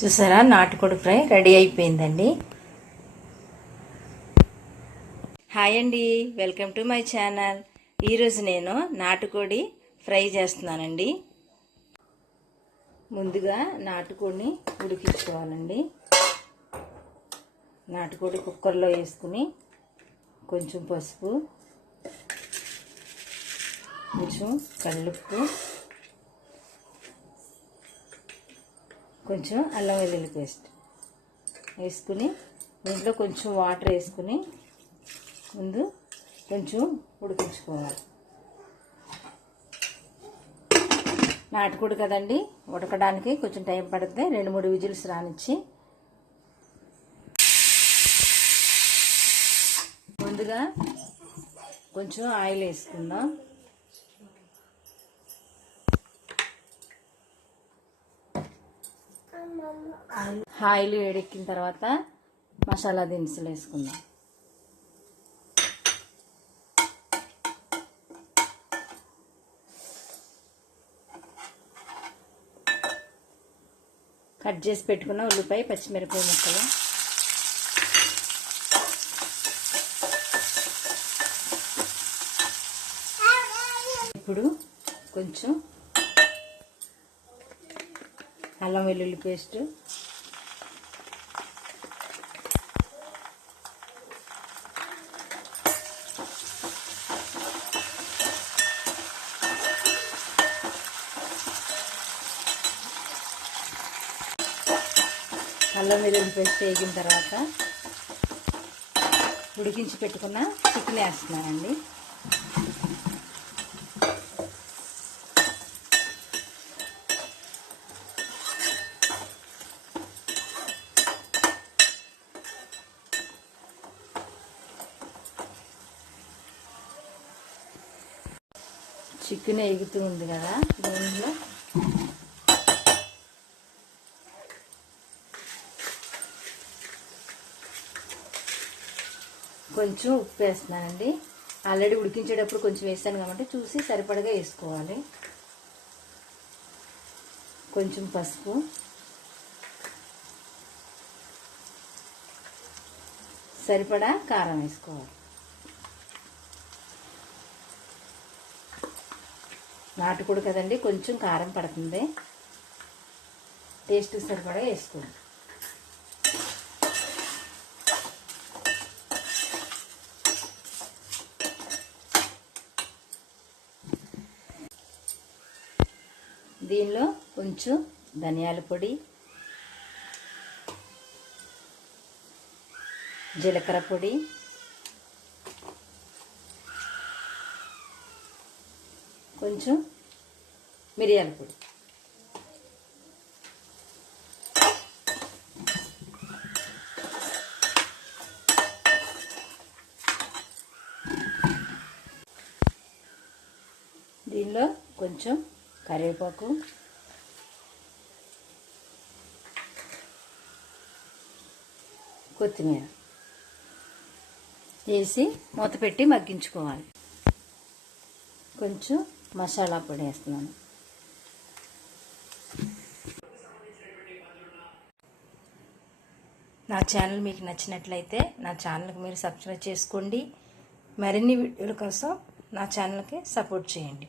చూసారా, నాటుకోడి fry ready అయిపోయిందండి. హాయ్ అండి, వెల్కమ్ టు మై ఛానల్. ఈరోజు నేను నాటుకోడి ఫ్రై చేస్తున్నానండి. ముందుగా నాటుకోడిని ఉడికించుకోవాలండి. నాటుకోడి కుక్కర్లో వేసుకుని కొంచెం పసుపు, కొంచెం కల్లుప్పు, కొంచెం అల్లం వెల్లుల్లి పేస్ట్ వేసుకుని దీంట్లో కొంచెం వాటర్ వేసుకుని ముందు కొంచెం ఉడికించుకోవాలి. నాటుకోడి కదండి, ఉడకడానికి కొంచెం టైం పడుతుంది. 2-3 విజిల్స్ రానిచ్చి ముందుగా కొంచెం ఆయిల్ వేసుకుందాం. ఆయిల్ వేడెక్కిన తర్వాత మసాలా దినుసులు వేసుకుందాం. కట్ చేసి పెట్టుకున్న ఉల్లిపాయ, పచ్చిమిరపకాయ ముక్కలు, ఇప్పుడు కొంచెం అల్లం వెల్లుల్లి పేస్ట్, అల్లం వెల్లుల్లి పేస్ట్ వేగిన తర్వాత ఉడికించి పెట్టుకున్న చికెన్ వేస్తున్నానండి. చికెన్ ఎగుతూ ఉంది కదా, దీనిలో కొంచెం ఉప్పు వేస్తున్నానండి. ఆల్రెడీ ఉడికించేటప్పుడు కొంచెం వేసాను కాబట్టి చూసి సరిపడగా వేసుకోవాలి. కొంచెం పసుపు, సరిపడా కారం వేసుకోవాలి. నాటుకోడి కదండి, కొంచెం కారం పడుతుంది. టేస్ట్ సరిపడా వేసుకోండి. దీనిలో కొంచెం ధనియాల పొడి, జీలకర్ర పొడి, కొంచెం మిరియాల పొడి, దీనిలో కొంచెం కరివేపాకు, కొత్తిమీర వేసి మూత పెట్టి మగ్గించుకోవాలి. కొంచెం మసాలా పొడి వేస్తున్నాను. నా ఛానల్ మీకు నచ్చినట్లయితే నా ఛానల్కి మీరు సబ్స్క్రైబ్ చేసుకోండి. మరిన్ని వీడియోల కోసం నా ఛానల్కి సపోర్ట్ చేయండి.